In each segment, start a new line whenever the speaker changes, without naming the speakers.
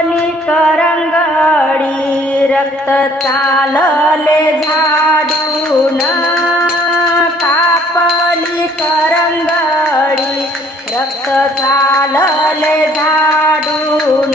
कोणी करंगडी रक्त चालले झाडून कापली करंगडी रक्त चालले झाडून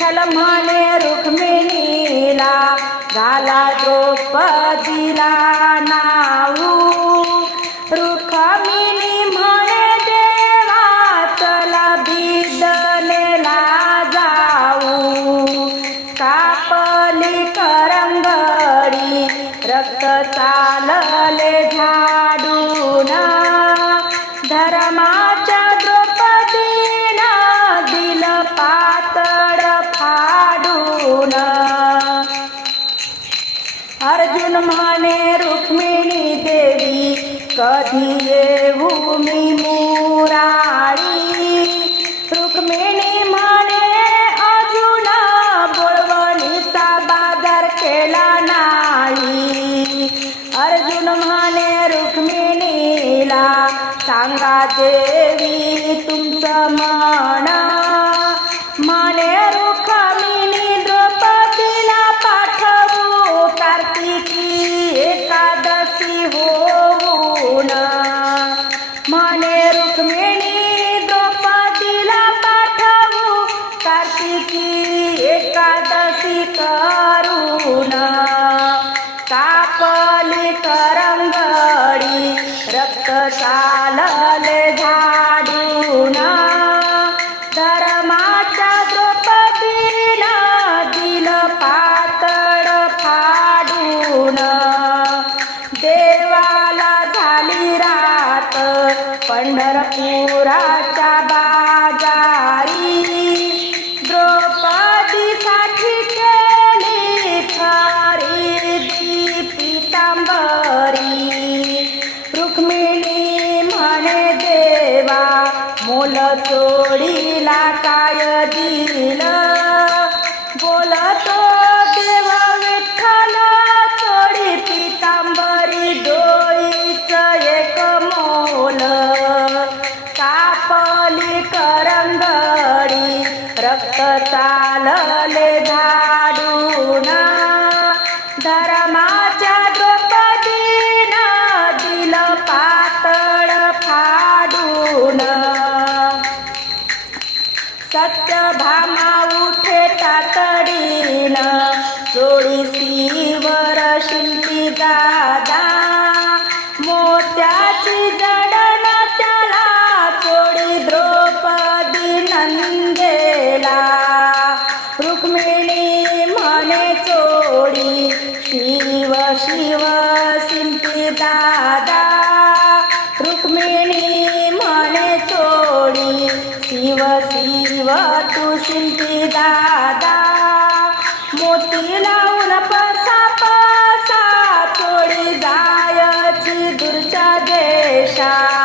विठ्ठल म्हणे रुक्मिणीला झाला द्रौपदीला ना ब्रह्माने रुक्मिणी देवी कधी येऊ मी मोरा? मोल चोडीला काय दिल? बोलतो देवा विठ्ठल चोडी पितांबरी डोईच एक मोल. कापली करंगडी रक्त चालले धा सत्य भामा उठे तातडीनं. चोळीसी देशा कापली